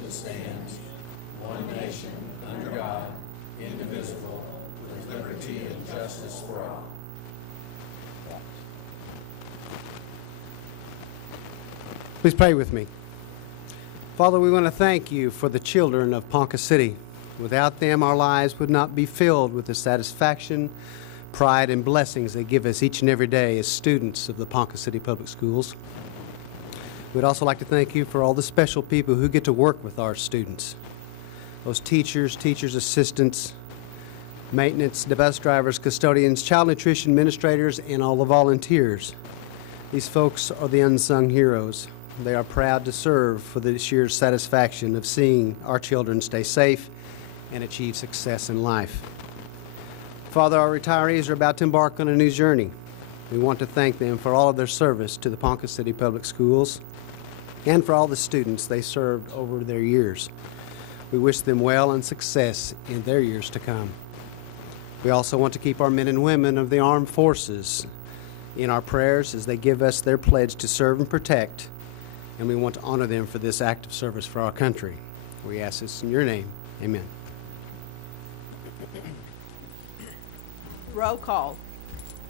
which stands, one nation, under God, indivisible, with liberty and justice for all. Please pray with me. Father, we want to thank you for the children of Ponca City. Without them, our lives would not be filled with the satisfaction, pride, and blessings they give us each and every day as students of the Ponca City Public Schools. We'd also like to thank you for all the special people who get to work with our students. Those teachers, teachers' assistants, maintenance, the bus drivers, custodians, child nutrition administrators, and all the volunteers. These folks are the unsung heroes. They are proud to serve for the sheer satisfaction of seeing our children stay safe and achieve success in life. Father, our retirees are about to embark on a new journey. We want to thank them for all of their service to the Ponca City Public Schools and for all the students they served over their years. We wish them well and success in their years to come. We also want to keep our men and women of the armed forces in our prayers as they give us their pledge to serve and protect, and we want to honor them for this act of service for our country. We ask this in your name. Amen. Roll call.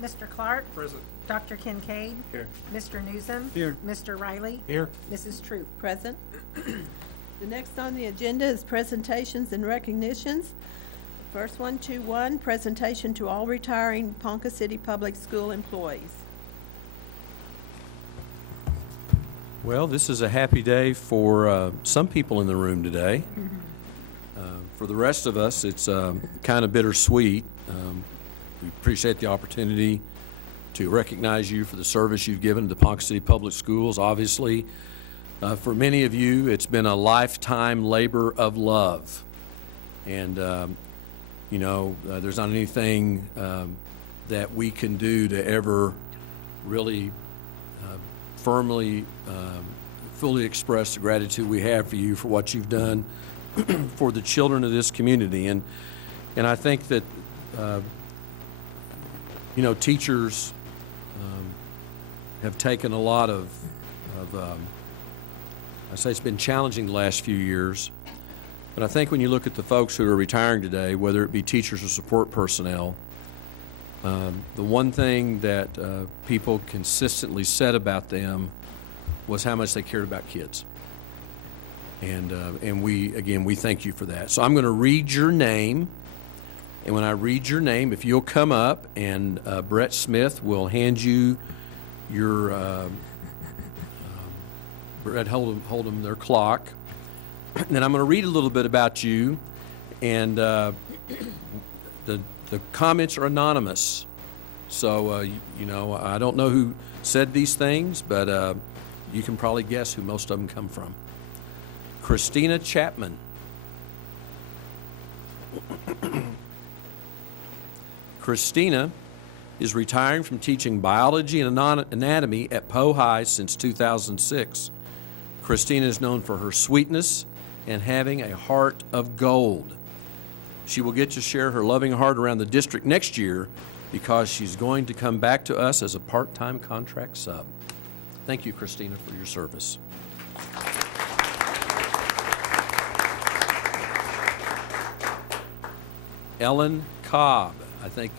Mr. Clark? Present. Dr. Kincaid? Here. Mr. Newsom? Here. Mr. Riley? Here. Mrs. Troop? Present. The next on the agenda is presentations and recognitions. First one, 2-1, presentation to all retiring Ponca City Public School employees. Well, this is a happy day for some people in the room today. For the rest of us, it's kind of bittersweet. We appreciate the opportunity to recognize you for the service you've given to the Ponca City Public Schools. Obviously, for many of you, it's been a lifetime labor of love. And, there's not anything that we can do to ever really firmly, fully express the gratitude we have for you for what you've done for the children of this community. And I think that, teachers have taken a lot of I say it's been challenging the last few years, but I think when you look at the folks who are retiring today, whether it be teachers or support personnel, the one thing that people consistently said about them was how much they cared about kids. And we thank you for that. So I'm going to read your name, and when I read your name, if you'll come up, and Brett Smith will hand you your Brett Hold'em their clock, and then I'm going to read a little bit about you, and the comments are anonymous. So I don't know who said these things, but you can probably guess who most of them come from. Christina Chapman. Christina is retiring from teaching biology and anatomy at Poe High since 2006. Christina is known for her sweetness and having a heart of gold. She will get to share her loving heart around the district next year because she's going to come back to us as a part-time contract sub. Thank you, Christina, for your service. Ellen Cobb. I think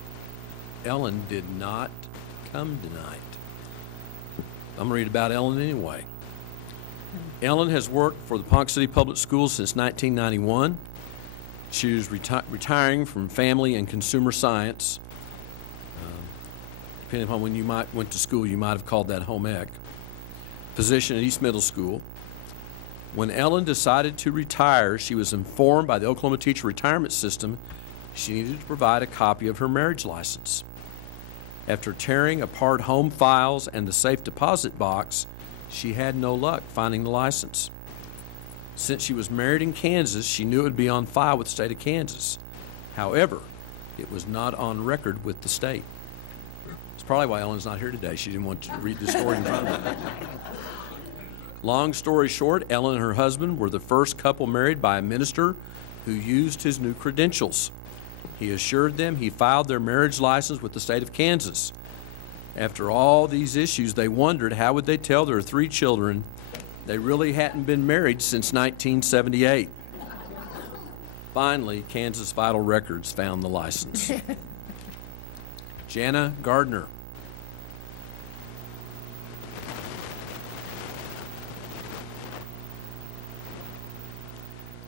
Ellen did not come tonight. I'm going to read about Ellen anyway. Ellen has worked for the Ponca City Public Schools since 1991. She is retiring from family and consumer science. Depending upon when you went to school, you might have called that home ec. Position at East Middle School. When Ellen decided to retire, she was informed by the Oklahoma Teacher Retirement System she needed to provide a copy of her marriage license. After tearing apart home files and the safe deposit box, she had no luck finding the license. Since she was married in Kansas, she knew it would be on file with the state of Kansas. However, it was not on record with the state. It's probably why Ellen's not here today. She didn't want to read the story in front of her. Long story short, Ellen and her husband were the first couple married by a minister who used his new credentials. He assured them he filed their marriage license with the state of Kansas. After all these issues, they wondered how would they tell their 3 children They really hadn't been married since 1978. Finally, Kansas Vital Records found the license. Jana Gardner.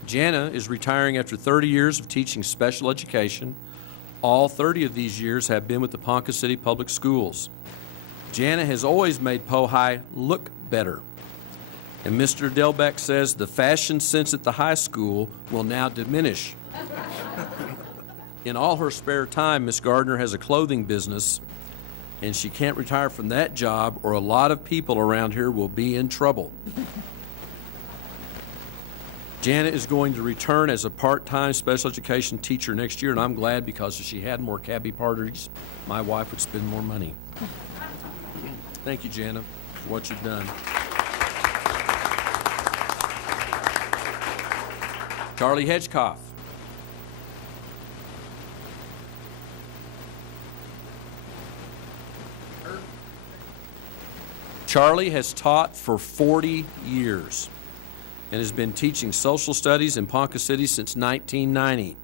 Jana is retiring after 30 years of teaching special education. All 30 of these years have been with the Ponca City Public Schools. Jana has always made Pohai look better. And Mr. Delbeck says the fashion sense at the high school will now diminish. In all her spare time, Miss Gardner has a clothing business, and she can't retire from that job or a lot of people around here will be in trouble. Jana is going to return as a part-time special education teacher next year, and I'm glad because if she had more cabbie parties, my wife would spend more money. Thank you, Jana, for what you've done. Charlie Hedgecoff. Charlie has taught for 40 years and has been teaching social studies in Ponca City since 1990.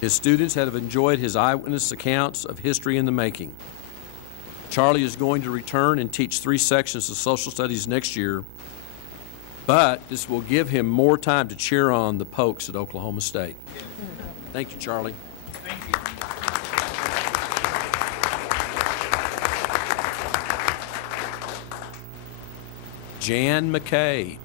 His students have enjoyed his eyewitness accounts of history in the making. Charlie is going to return and teach 3 sections of social studies next year, but this will give him more time to cheer on the Pokes at Oklahoma State. Thank you, Charlie. Thank you. Jan McKay.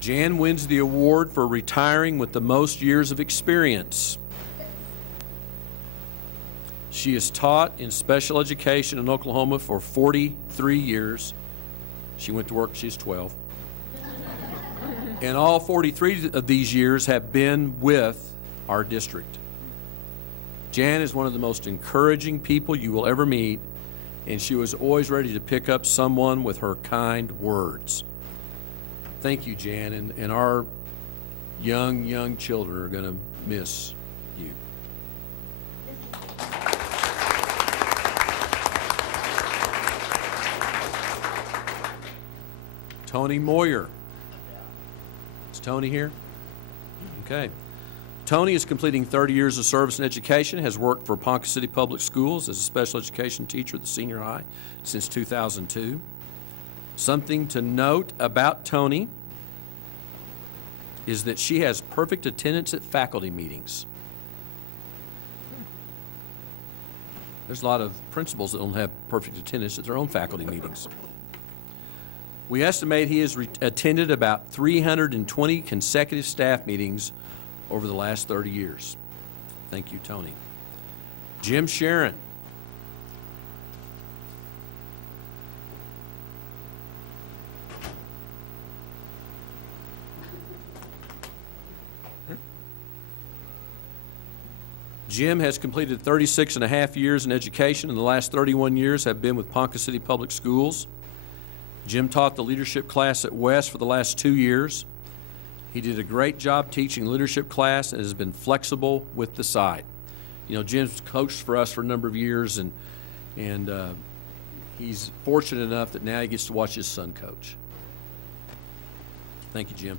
Jan wins the award for retiring with the most years of experience. She has taught in special education in Oklahoma for 43 years. She went to work when she was 12. And all 43 of these years have been with our district. Jan is one of the most encouraging people you will ever meet, and she was always ready to pick up someone with her kind words. Thank you, Jan, and our young children are going to miss you. Tony Moyer. Is Tony here? Okay. Tony is completing 30 years of service in education, has worked for Ponca City Public Schools as a special education teacher at the senior high since 2002. Something to note about Tony is that she has perfect attendance at faculty meetings. There's a lot of principals that don't have perfect attendance at their own faculty meetings. We estimate he has attended about 320 consecutive staff meetings over the last 30 years. Thank you, Tony. Jim Sharon. Jim has completed 36 and a half years in education, and the last 31 years have been with Ponca City Public Schools. Jim taught the leadership class at West for the last 2 years. He did a great job teaching leadership class and has been flexible with the site. You know, Jim's coached for us for a number of years, and he's fortunate enough that now he gets to watch his son coach. Thank you, Jim.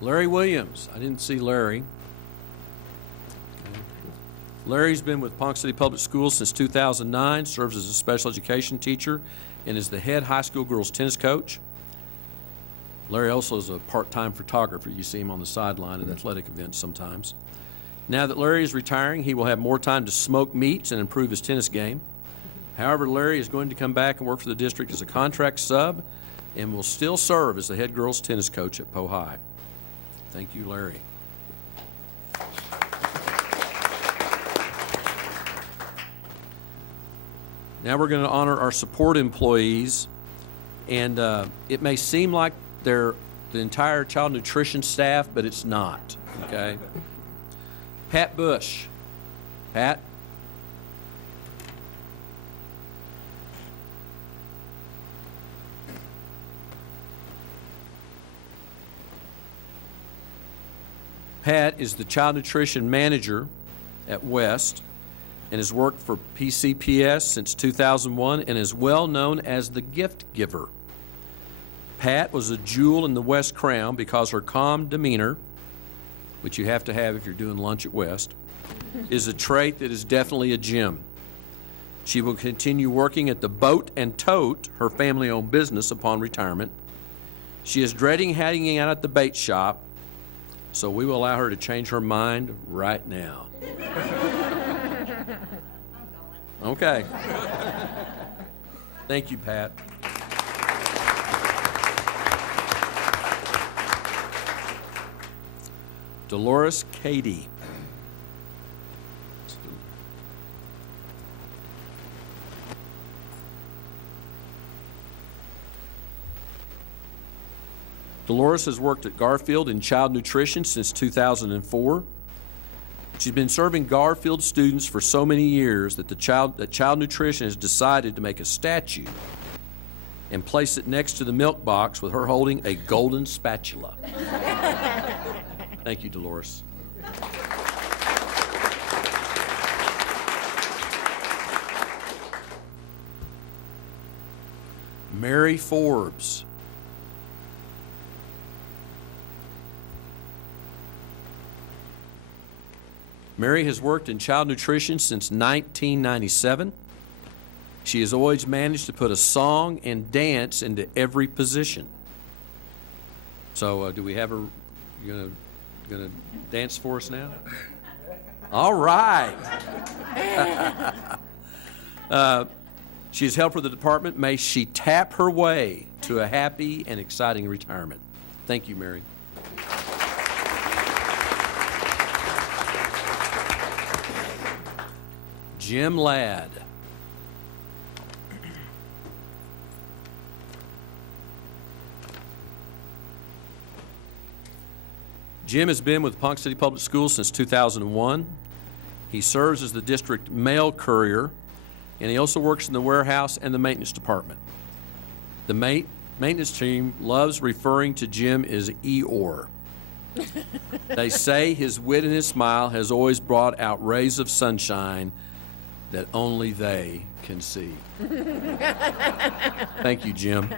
Larry Williams. I didn't see Larry. Larry's been with Ponca City Public Schools since 2009, serves as a special education teacher, and is the head high school girls tennis coach. Larry also is a part-time photographer. You see him on the sideline at athletic events sometimes. Now that Larry is retiring, he will have more time to smoke meats and improve his tennis game. However, Larry is going to come back and work for the district as a contract sub and will still serve as the head girls tennis coach at Pohai. Thank you, Larry. Now we're going to honor our support employees, and it may seem like they're the entire child nutrition staff, but it's not, okay? Pat Bush. Pat? Pat is the child nutrition manager at West and has worked for PCPS since 2001 and is well known as the gift giver. Pat was a jewel in the West crown because her calm demeanor, which you have to have if you're doing lunch at West, is a trait that is definitely a gem. She will continue working at the Boat and Tote, her family-owned business, upon retirement. She is dreading hanging out at the bait shop, so we will allow her to change her mind right now. Okay. Thank you, Pat. Dolores Cady. Dolores has worked at Garfield in child nutrition since 2004. She's been serving Garfield students for so many years that child nutrition has decided to make a statue and place it next to the milk box with her holding a golden spatula. Thank you, Dolores. Mary Forbes. Mary has worked in child nutrition since 1997. She has always managed to put a song and dance into every position. So, do we have her? You gonna dance for us now? All right. She has helped with the department. May she tap her way to a happy and exciting retirement. Thank you, Mary. Jim Ladd. Jim has been with Ponca City Public Schools since 2001. He serves as the district mail courier, and he also works in the warehouse and the maintenance department. The maintenance team loves referring to Jim as Eeyore. They say his wit and his smile has always brought out rays of sunshine that only they can see. Thank you, Jim.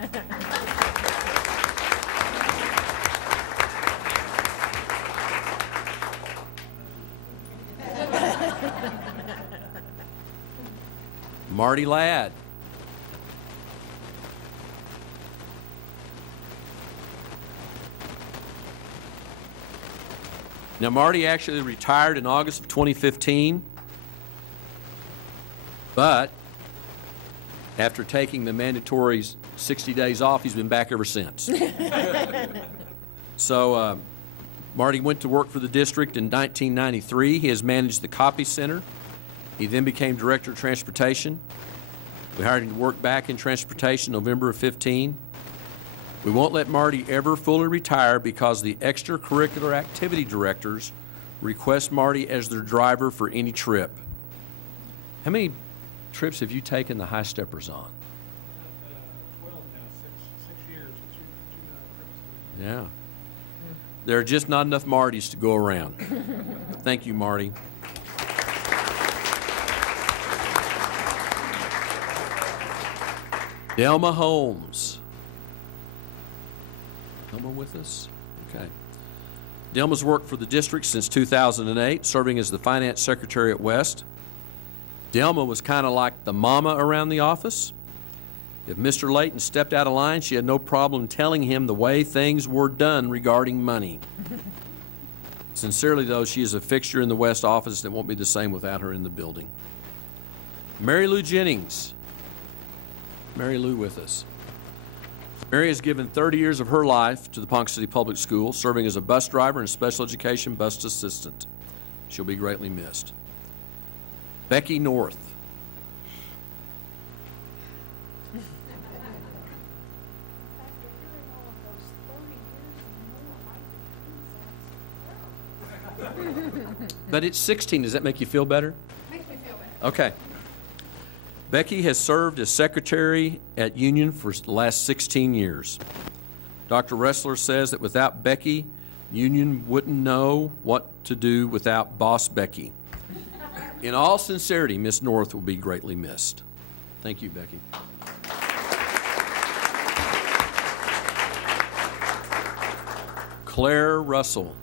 Marty Ladd. Now, Marty actually retired in August of 2015, but after taking the mandatory 60 days off, he's been back ever since. So, Marty went to work for the district in 1993. He has managed the copy center. He then became director of transportation. We hired him to work back in transportation November of 15. We won't let Marty ever fully retire because the extracurricular activity directors request Marty as their driver for any trip. How many trips have you taken the High Steppers on? 12 now, 6 years, two trips. Yeah. There are just not enough Martys to go around. Thank you, Marty. Delma Holmes. Delma with us? Okay. Delma's worked for the district since 2008, serving as the finance secretary at West. Delma was kind of like the mama around the office. If Mr. Layton stepped out of line, she had no problem telling him the way things were done regarding money. Sincerely, though, she is a fixture in the West office that won't be the same without her in the building. Mary Lou Jennings. Mary Lou with us. Mary has given 30 years of her life to the Ponca City Public Schools, serving as a bus driver and special education bus assistant. She'll be greatly missed. Becky North. But it's 16. Does that make you feel better? Makes me feel better. Okay. Becky has served as secretary at Union for the last 16 years. Dr. Ressler says that without Becky, Union wouldn't know what to do without Boss Becky. In all sincerity, Miss North will be greatly missed. Thank you, Becky. Claire Russell.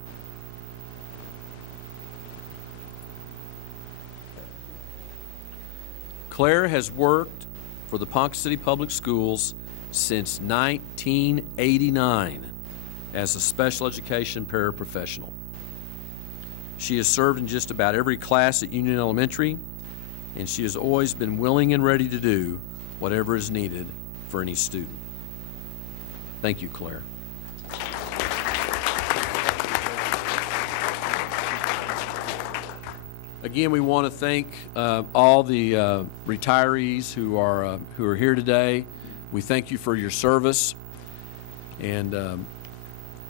Claire has worked for the Ponca City Public Schools since 1989 as a special education paraprofessional. She has served in just about every class at Union Elementary, and she has always been willing and ready to do whatever is needed for any student. Thank you, Claire. Again, we want to thank all the retirees who are here today. We thank you for your service, and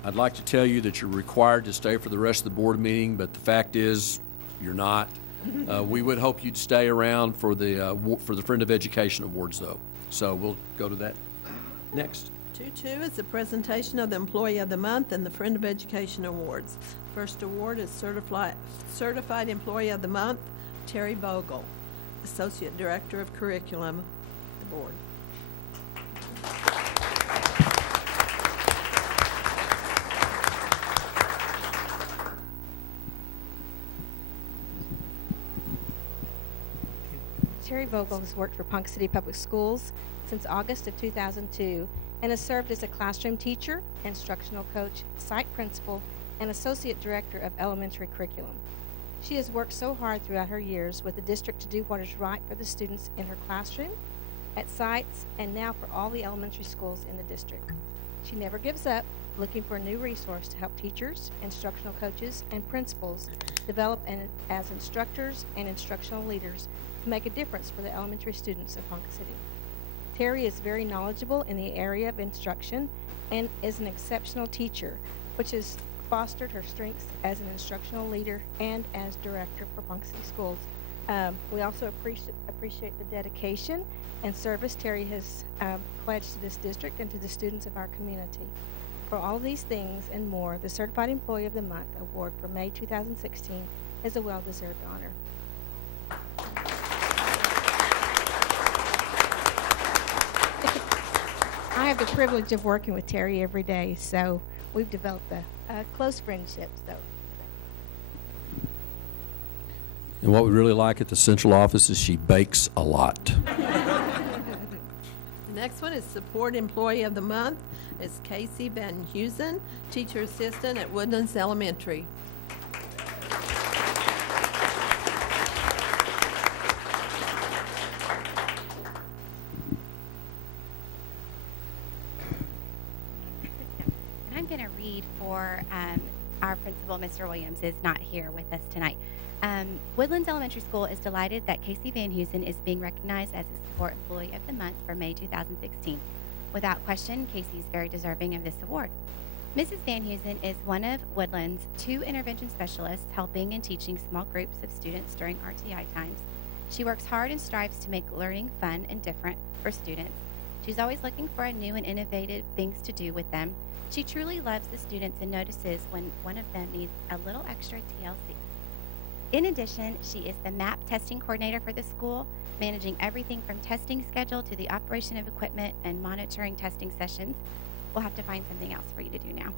I'd like to tell you that you're required to stay for the rest of the board meeting, but the fact is, you're not. We would hope you'd stay around for the Friend of Education Awards, though. So we'll go to that next. 2-2 is the presentation of the Employee of the Month and the Friend of Education Awards. First award is Certified Employee of the Month, Terry Bogle, Associate Director of Curriculum, the board. Terry Vogel has worked for Ponca City Public Schools since August of 2002 and has served as a classroom teacher, instructional coach, site principal, and associate director of elementary curriculum. She has worked so hard throughout her years with the district to do what is right for the students in her classroom, at sites, and now for all the elementary schools in the district. She never gives up, looking for a new resource to help teachers, instructional coaches, and principals develop as instructors and instructional leaders to make a difference for the elementary students of Ponca City. Terry is very knowledgeable in the area of instruction and is an exceptional teacher, which has fostered her strengths as an instructional leader and as director for Ponca City Schools. We also appreciate the dedication and service Terry has pledged to this district and to the students of our community. For all of these things and more, the Certified Employee of the Month Award for May 2016 is a well-deserved honor. I have the privilege of working with Terry every day, so we've developed a close friendship. So. And what we really like at the central office is she bakes a lot. The next one is Support Employee of the Month. It's Casey Van Heusen, Teacher Assistant at Woodlands Elementary. I'm going to read for our principal, Mr. Williams, is not here with us tonight. Woodlands Elementary School is delighted that Casey Van Heusen is being recognized as the Support Employee of the Month for May 2016. Without question, Casey is very deserving of this award. Mrs. Van Heusen is one of Woodlands' 2 intervention specialists helping and teaching small groups of students during RTI times. She works hard and strives to make learning fun and different for students. She's always looking for new and innovative things to do with them. She truly loves the students and notices when one of them needs a little extra TLC. In addition, she is the MAP testing coordinator for the school, managing everything from testing schedule to the operation of equipment and monitoring testing sessions. We'll have to find something else for you to do now.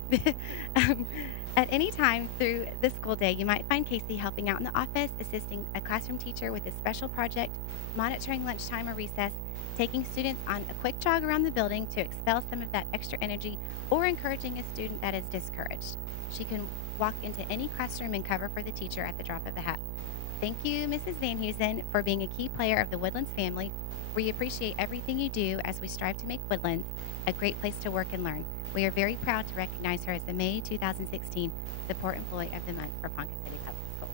At any time through the school day, you might find Casey helping out in the office, assisting a classroom teacher with a special project, monitoring lunchtime or recess, taking students on a quick jog around the building to expel some of that extra energy, or encouraging a student that is discouraged. She can walk into any classroom and cover for the teacher at the drop of a hat. Thank you, Mrs. Van Heusen, for being a key player of the Woodlands family. We appreciate everything you do as we strive to make Woodlands a great place to work and learn. We are very proud to recognize her as the May 2016 Support Employee of the Month for Ponca City Public Schools.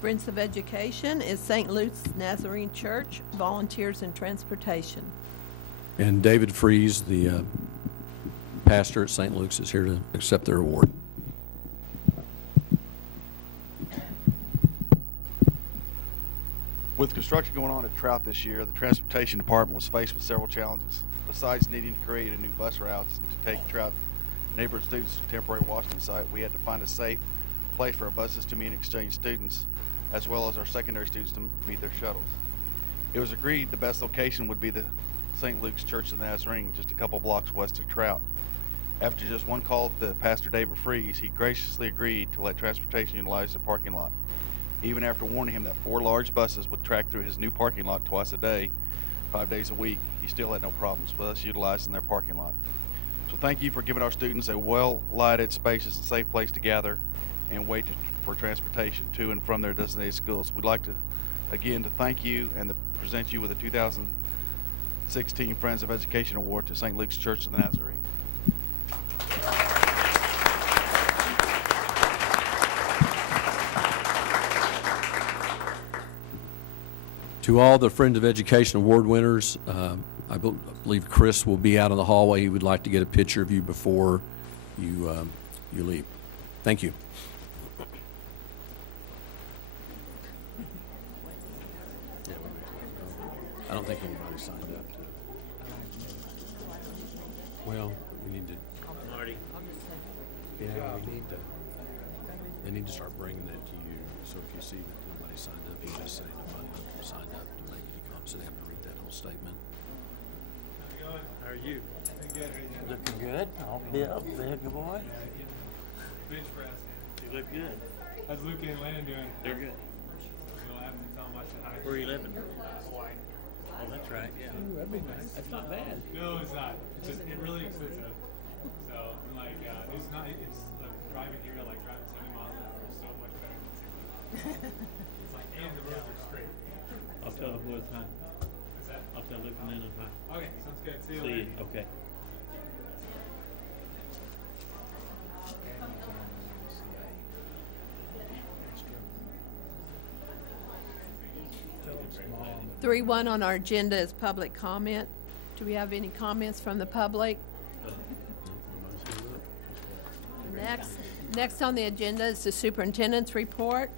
Prince of Education is St. Luke's Nazarene Church, Volunteers in Transportation. And David Fries, the pastor at St. Luke's, is here to accept their award. With construction going on at Trout this year, the transportation department was faced with several challenges. Besides needing to create a new bus routes and to take Trout neighborhood students to temporary Washington site, we had to find a safe place for our buses to meet and exchange students, as well as our secondary students to meet their shuttles. It was agreed the best location would be the St. Luke's Church of the Nazarene, just a couple blocks west of Trout. After just one call to Pastor David Freeze, he graciously agreed to let transportation utilize the parking lot. Even after warning him that 4 large buses would track through his new parking lot twice a day, 5 days a week, he still had no problems with us utilizing their parking lot. So thank you for giving our students a well-lighted, spacious, and safe place to gather and wait for transportation to and from their designated schools. We'd like to, again, to thank you and to present you with the 2016 Friends of Education Award to St. Luke's Church of the Nazarene. To all the Friends of Education Award winners, I believe Chris will be out in the hallway. He would like to get a picture of you before you leave. Thank you. I don't think anybody signed up. Well, we need to. Marty. Yeah, they need to start bringing that to you. So if you see that nobody signed up, you just say nobody signed up to make any comments. So they have to read that whole statement. How are you? Looking good. I'll be up there, good boy. Bench press. You look good. How's Luke and Landon doing? They're good. You'll have to tell them I said hi. Where are you living? Hawaii. Oh, that's right, yeah. Ooh, that'd be nice. That's not bad. No, it's not. It's just really expensive. So, like, it's not. It's like driving here, like driving 70 miles an hour is so much better than 60. It's like, and the roads are straight. I'll tell the boys hi. What's that? I'll tell Luke and Lennon hi. Okay, sounds good. See you See later. you. Okay. Small. 3-1 on our agenda is public comment. Do we have any comments from the public? Next on the agenda is the superintendent's report.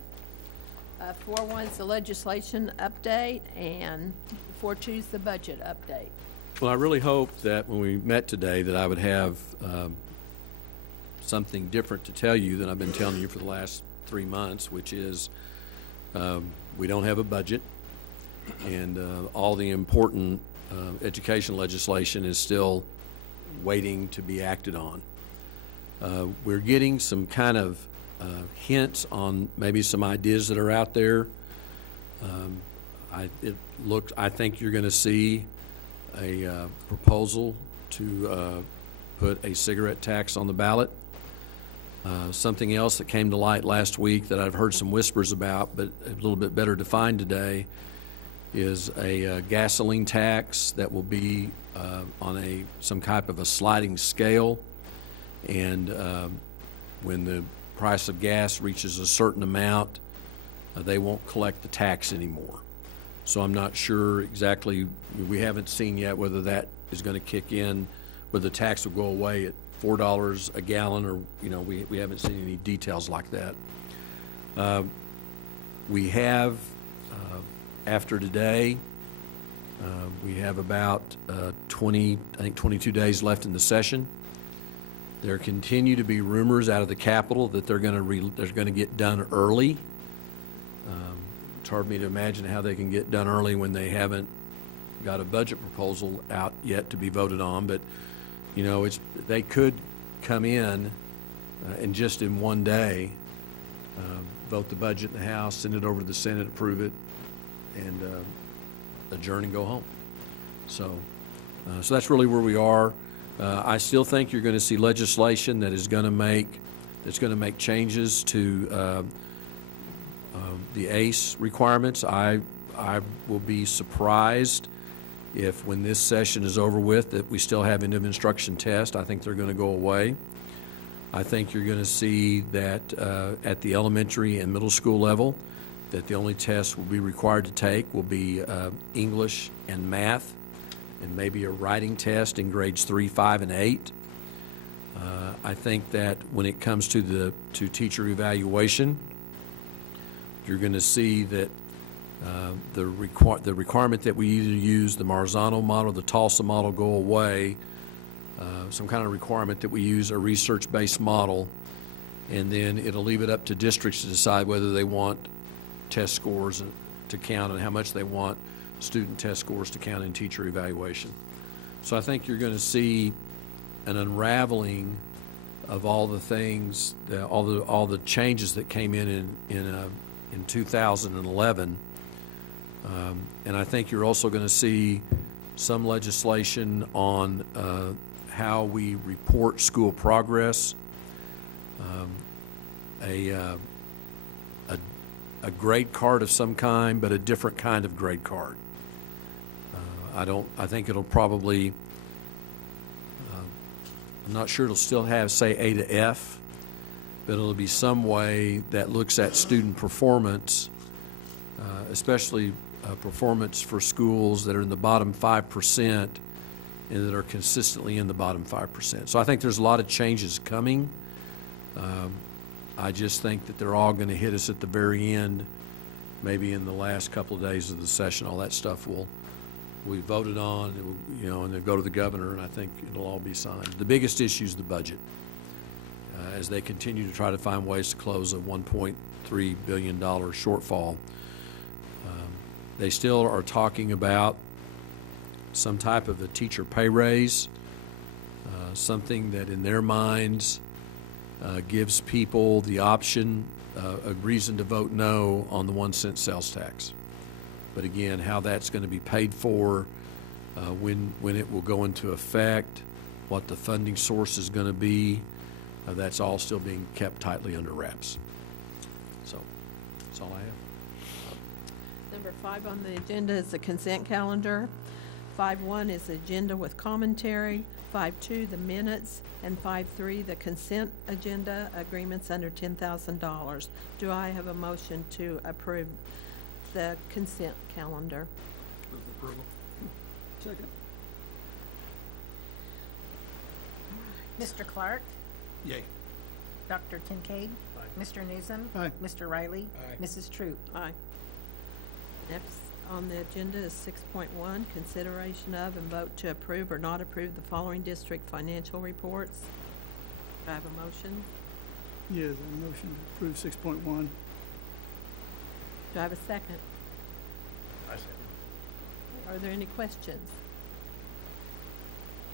4-1 is the legislation update, and 4-2 is the budget update. Well, I really hope that when we met today that I would have something different to tell you than I've been telling you for the last 3 months, which is we don't have a budget, and all the important education legislation is still waiting to be acted on. We're getting some kind of hints on maybe some ideas that are out there. I think you're going to see a proposal to put a cigarette tax on the ballot. Something else that came to light last week that I've heard some whispers about, but a little bit better defined today, is a gasoline tax that will be on some type of a sliding scale, and when the price of gas reaches a certain amount, they won't collect the tax anymore. So I'm not sure exactly, we haven't seen yet whether that is going to kick in, whether the tax will go away at $4 a gallon, or, we haven't seen any details like that. We have, after today, we have about 22 days left in the session. There continue to be rumors out of the Capitol that they're going to get done early. It's hard for me to imagine how they can get done early when they haven't got a budget proposal out yet to be voted on. But they could come in and just in one day vote the budget in the House, send it over to the Senate, approve it, and adjourn and go home. So that's really where we are. I still think you're going to see legislation that is going to make changes to the ACE requirements. I will be surprised if, when this session is over with, that we still have end of instruction tests. I think they're going to go away. I think you're going to see that at the elementary and middle school level, that the only tests will be required to take will be English and math, and maybe a writing test in grades 3, 5, and 8. I think that when it comes to teacher evaluation, you're going to see that The requirement that we either use the Marzano model, the Tulsa model go away, some kind of requirement that we use a research-based model, and then it'll leave it up to districts to decide whether they want test scores to count and how much they want student test scores to count in teacher evaluation. So I think you're going to see an unraveling of all the things, all the changes that came in 2011. And I think you're also going to see some legislation on how we report school progress, a grade card of some kind, but a different kind of grade card. I think it'll probably, I'm not sure it'll still have, say, A to F, but it'll be some way that looks at student performance, especially performance for schools that are in the bottom 5% and that are consistently in the bottom 5%. So I think there's a lot of changes coming. I just think that they're all going to hit us at the very end, maybe in the last couple of days of the session. All that stuff we voted on, and they'll go to the governor, and I think it'll all be signed. The biggest issue is the budget, as they continue to try to find ways to close a $1.3 billion shortfall. They still are talking about some type of a teacher pay raise, something that in their minds gives people the option, a reason to vote no on the 1-cent sales tax. But again, how that's going to be paid for, when it will go into effect, what the funding source is going to be, that's all still being kept tightly under wraps. So that's all I have. Number 5 on the agenda is the consent calendar. 5.1 is the agenda with commentary. 5.2, the minutes, and 5.3, the consent agenda agreements under $10,000. Do I have a motion to approve the consent calendar? Move approval. Second. Mr. Clark? Yay. Dr. Kincaid? Mr. Newsom? Aye. Mr. Riley? Aye. Mrs. Troop? Aye. Next on the agenda is 6.1, consideration of and vote to approve or not approve the following district financial reports. Do I have a motion? Yes, a motion to approve 6.1. Do I have a second? I second. Are there any questions?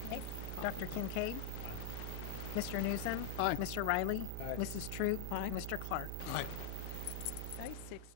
Okay. Dr. Kincaid? Mr. Newsom? Aye. Mr. Riley? Aye. Mrs. Troop? Aye. Mr. Clark? Aye. Okay, 6.